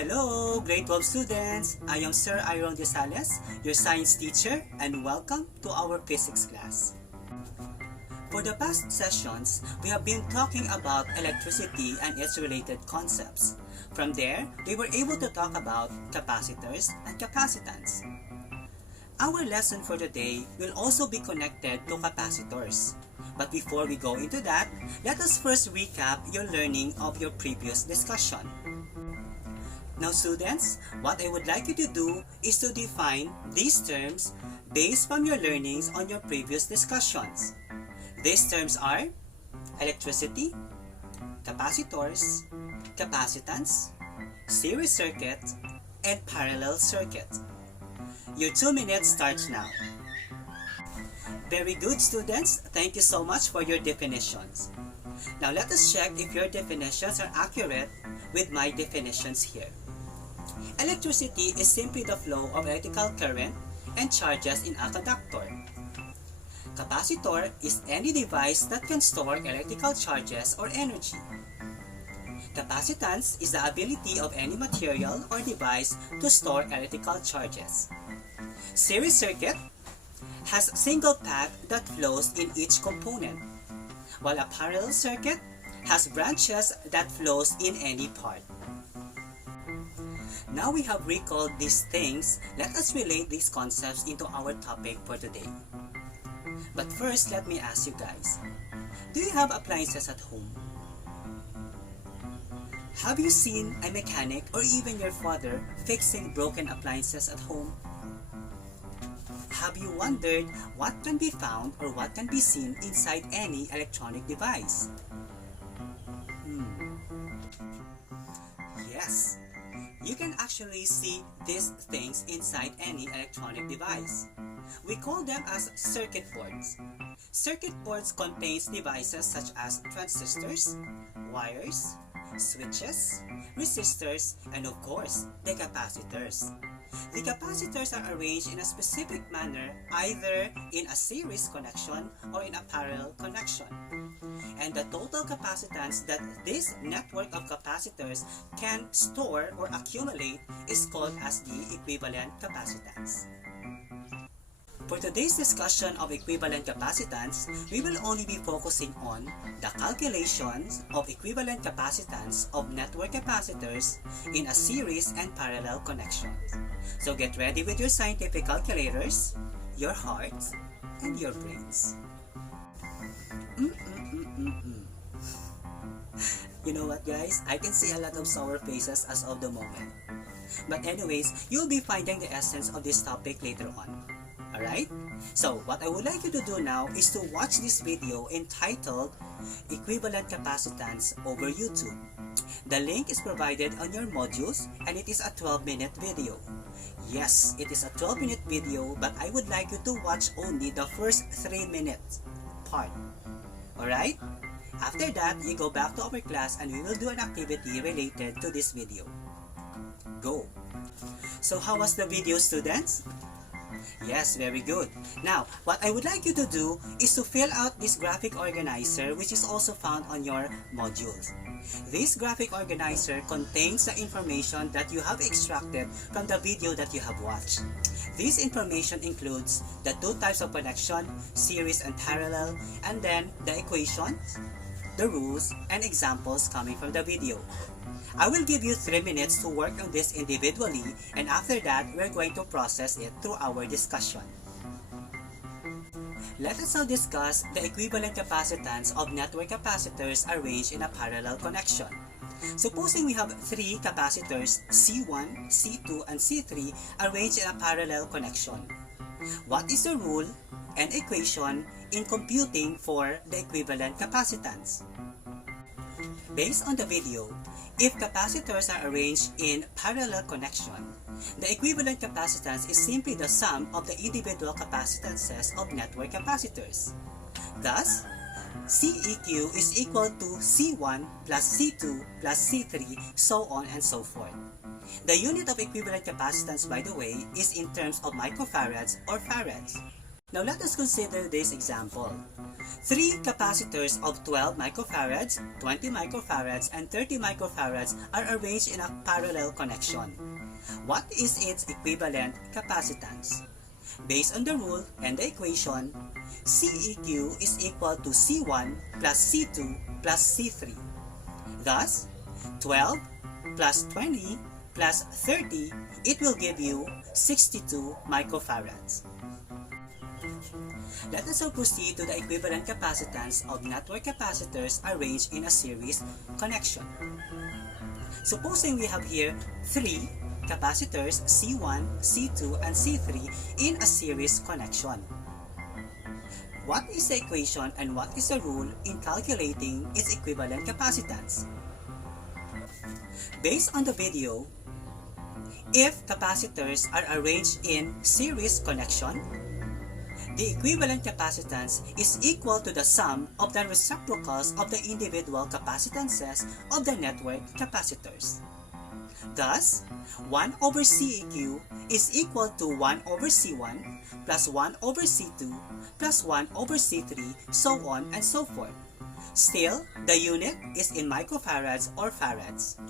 Hello, grade 12 students! I am Sir Iron Desales, your science teacher, and welcome to our physics class. For the past sessions, we have been talking about electricity and its related concepts. From there, we were able to talk about capacitors and capacitance. Our lesson for today will also be connected to capacitors. But before we go into that, let us first recap your learning of your previous discussion. Now students, what I would like you to do is to define these terms based from your learnings on your previous discussions. These terms are electricity, capacitors, capacitance, series circuit, and parallel circuit. Your 2 minutes starts now. Very good students, thank you so much for your definitions. Now let us check if your definitions are accurate with my definitions here. Electricity is simply the flow of electrical current and charges in a conductor. Capacitor is any device that can store electrical charges or energy. Capacitance is the ability of any material or device to store electrical charges. Series circuit has a single path that flows in each component, while a parallel circuit has branches that flows in any part. Now we have recalled these things, let us relate these concepts into our topic for today. But first, let me ask you guys, do you have appliances at home? Have you seen a mechanic or even your father fixing broken appliances at home? Have you wondered what can be found or what can be seen inside any electronic device? Yes, you can actually see these things inside any electronic device. We call them as circuit boards. Circuit boards contains devices such as transistors, wires, switches, resistors, and of course, the capacitors. The capacitors are arranged in a specific manner either in a series connection or in a parallel connection. And the total capacitance that this network of capacitors can store or accumulate is called as the equivalent capacitance. For today's discussion of equivalent capacitance, we will only be focusing on the calculations of equivalent capacitance of network capacitors in a series and parallel connection. So get ready with your scientific calculators, your hearts, and your brains. You know what guys, I can see a lot of sour faces as of the moment. But anyways, you'll be finding the essence of this topic later on. Alright? So, what I would like you to do now is to watch this video entitled Equivalent Capacitance over YouTube. The link is provided on your modules and it is a 12-minute video. Yes, it is a 12-minute video but I would like you to watch only the first 3 minutes part. Alright? After that, you go back to our class and we will do an activity related to this video. Go! So how was the video, students? Yes, very good. Now, what I would like you to do is to fill out this graphic organizer which is also found on your modules. This graphic organizer contains the information that you have extracted from the video that you have watched. This information includes the two types of connection, series and parallel, and then the equations, the rules, and examples coming from the video. I will give you 3 minutes to work on this individually, and after that, we're going to process it through our discussion. Let us now discuss the equivalent capacitance of network capacitors arranged in a parallel connection. Supposing we have 3 capacitors C1, C2, and C3 arranged in a parallel connection. What is the rule and equation in computing for the equivalent capacitance? Based on the video, if capacitors are arranged in parallel connection, the equivalent capacitance is simply the sum of the individual capacitances of network capacitors. Thus, CEQ is equal to C1 plus C2 plus C3, so on and so forth. The unit of equivalent capacitance, by the way, is in terms of microfarads or farads. Now let us consider this example. Three capacitors of 12 microfarads, 20 microfarads, and 30 microfarads are arranged in a parallel connection. What is its equivalent capacitance? Based on the rule and the equation, CEQ is equal to C1 plus C2 plus C3. Thus, 12 plus 20 plus 30, it will give you 62 microfarads. Let us now proceed to the equivalent capacitance of network capacitors arranged in a series connection. Supposing we have here three capacitors C1, C2, and C3 in a series connection. What is the equation and what is the rule in calculating its equivalent capacitance? Based on the video, if capacitors are arranged in series connection, the equivalent capacitance is equal to the sum of the reciprocals of the individual capacitances of the network capacitors. Thus, 1 over CEQ is equal to 1 over C1 plus 1 over C2 plus 1 over C3, so on and so forth. Still, the unit is in microfarads or farads.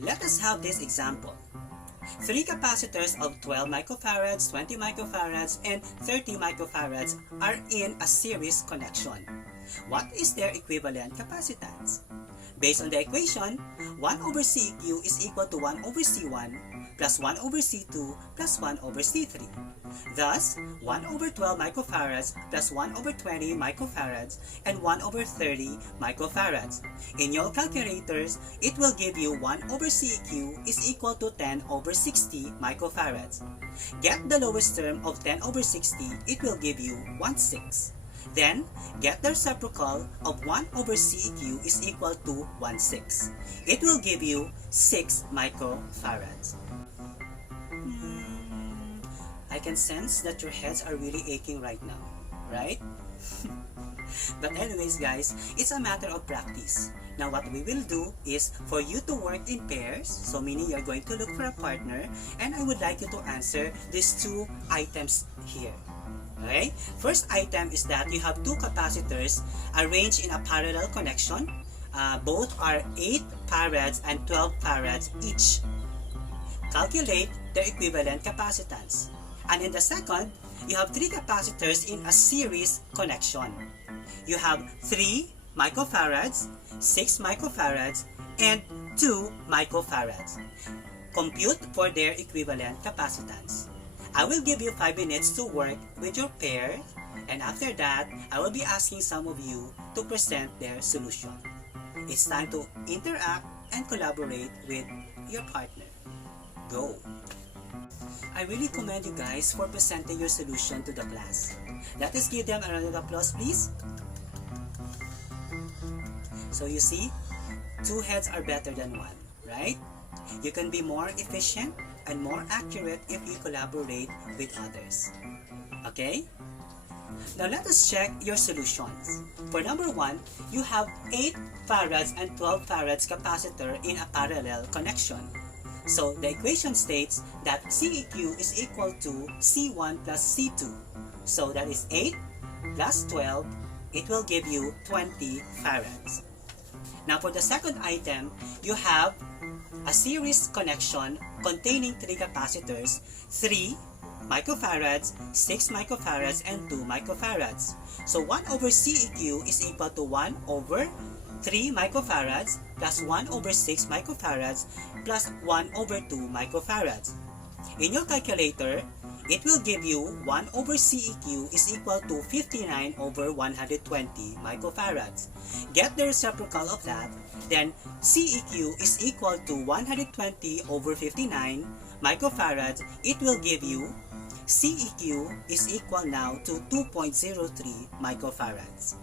Let us have this example. Three capacitors of 12 microfarads, 20 microfarads, and 30 microfarads are in a series connection. What is their equivalent capacitance? Based on the equation, 1 over CEQ is equal to 1 over C1 plus 1 over C2 plus 1 over C3. Thus, 1 over 12 microfarads plus 1 over 20 microfarads and 1 over 30 microfarads. In your calculators, it will give you 1 over CEQ is equal to 10 over 60 microfarads. Get the lowest term of 10 over 60, it will give you 1/6. Then, get the reciprocal of 1 over CEQ is equal to 1/6. It will give you 6 microfarads. I can sense that your heads are really aching right now, right? But anyways guys, it's a matter of practice. Now what we will do is for you to work in pairs, so meaning you're going to look for a partner, and I would like you to answer these two items here. Okay? First item is that you have two capacitors arranged in a parallel connection. Both are 8 farads and 12 farads each. Calculate their equivalent capacitance. And in the second, you have three capacitors in a series connection. You have 3 microfarads, 6 microfarads, and 2 microfarads. Compute for their equivalent capacitance. I will give you 5 minutes to work with your pair, and after that, I will be asking some of you to present their solution. It's time to interact and collaborate with your partner. Go! I really commend you guys for presenting your solution to the class. Let us give them a round of applause, please. So you see, 2 heads are better than 1, right? You can be more efficient and more accurate if you collaborate with others. Okay? Now let us check your solutions. For number 1, you have 8 farads and 12 farads capacitor in a parallel connection. So the equation states that CEQ is equal to C1 plus C2. So that is 8 plus 12, it will give you 20 farads. Now for the second item, you have a series connection containing 3 capacitors, 3 microfarads, 6 microfarads, and 2 microfarads. So 1 over CEQ is equal to 1 over 3 microfarads plus 1 over 6 microfarads plus 1 over 2 microfarads. In your calculator, it will give you 1 over CEQ is equal to 59 over 120 microfarads. Get the reciprocal of that, then CEQ is equal to 120 over 59 microfarads. It will give you CEQ is equal now to 2.03 microfarads.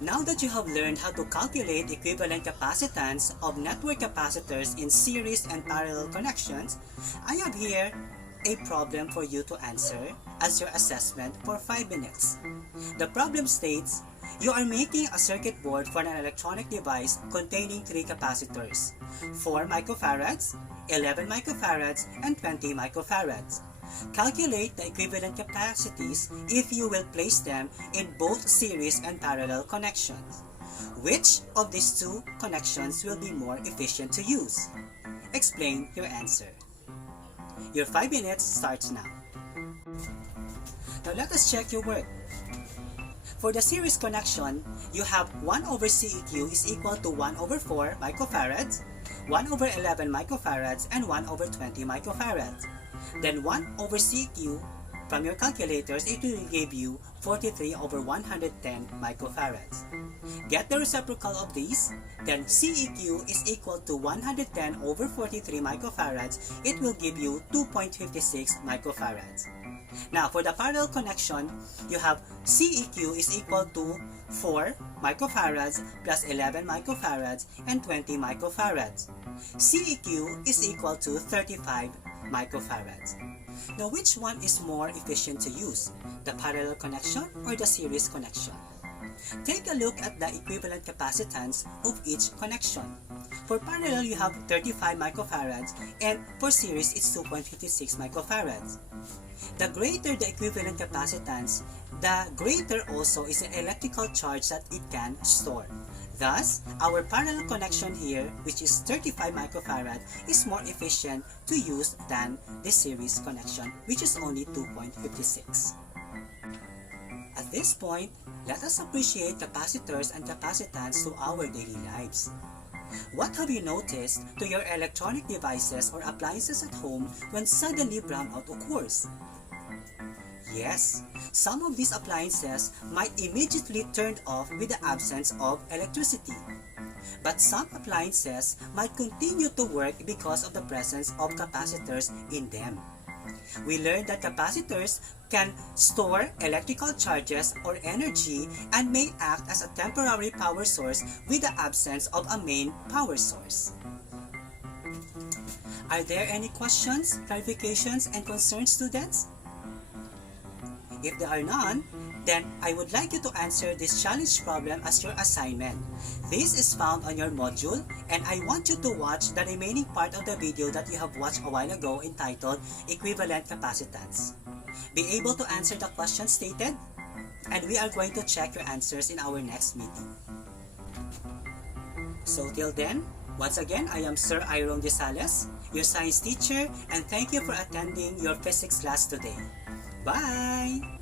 Now that you have learned how to calculate equivalent capacitance of network capacitors in series and parallel connections, I have here a problem for you to answer as your assessment for 5 minutes. The problem states, you are making a circuit board for an electronic device containing 3 capacitors, 4 microfarads, 11 microfarads, and 20 microfarads. Calculate the equivalent capacities if you will place them in both series and parallel connections. Which of these two connections will be more efficient to use? Explain your answer. Your 5 minutes starts now. Now let us check your work. For the series connection, you have 1 over CEQ is equal to 1 over 4 microfarads, 1 over 11 microfarads, and 1 over 20 microfarads. Then 1 over CEQ, from your calculators, it will give you 43 over 110 microfarads. Get the reciprocal of these, then CEQ is equal to 110 over 43 microfarads, it will give you 2.56 microfarads. Now, for the parallel connection, you have CEQ is equal to 4 microfarads plus 11 microfarads and 20 microfarads. CEQ is equal to 35 microfarads. Now, which one is more efficient to use, the parallel connection or the series connection? Take a look at the equivalent capacitance of each connection. For parallel, you have 35 microfarads, and for series, it's 2.56 microfarads. The greater the equivalent capacitance, the greater also is the electrical charge that it can store. Thus, our parallel connection here, which is 35 microfarad, is more efficient to use than the series connection, which is only 2.56. At this point, let us appreciate capacitors and capacitance to our daily lives. What have you noticed to your electronic devices or appliances at home when suddenly brownout occurs? Yes, some of these appliances might immediately turn off with the absence of electricity. But some appliances might continue to work because of the presence of capacitors in them. We learned that capacitors can store electrical charges or energy and may act as a temporary power source with the absence of a main power source. Are there any questions, clarifications, and concerns, students? If there are none, then I would like you to answer this challenge problem as your assignment. This is found on your module, and I want you to watch the remaining part of the video that you have watched a while ago entitled Equivalent Capacitance. Be able to answer the questions stated, and we are going to check your answers in our next meeting. So till then, once again, I am Sir Iron De Sales, your science teacher, and thank you for attending your physics class today. Bye!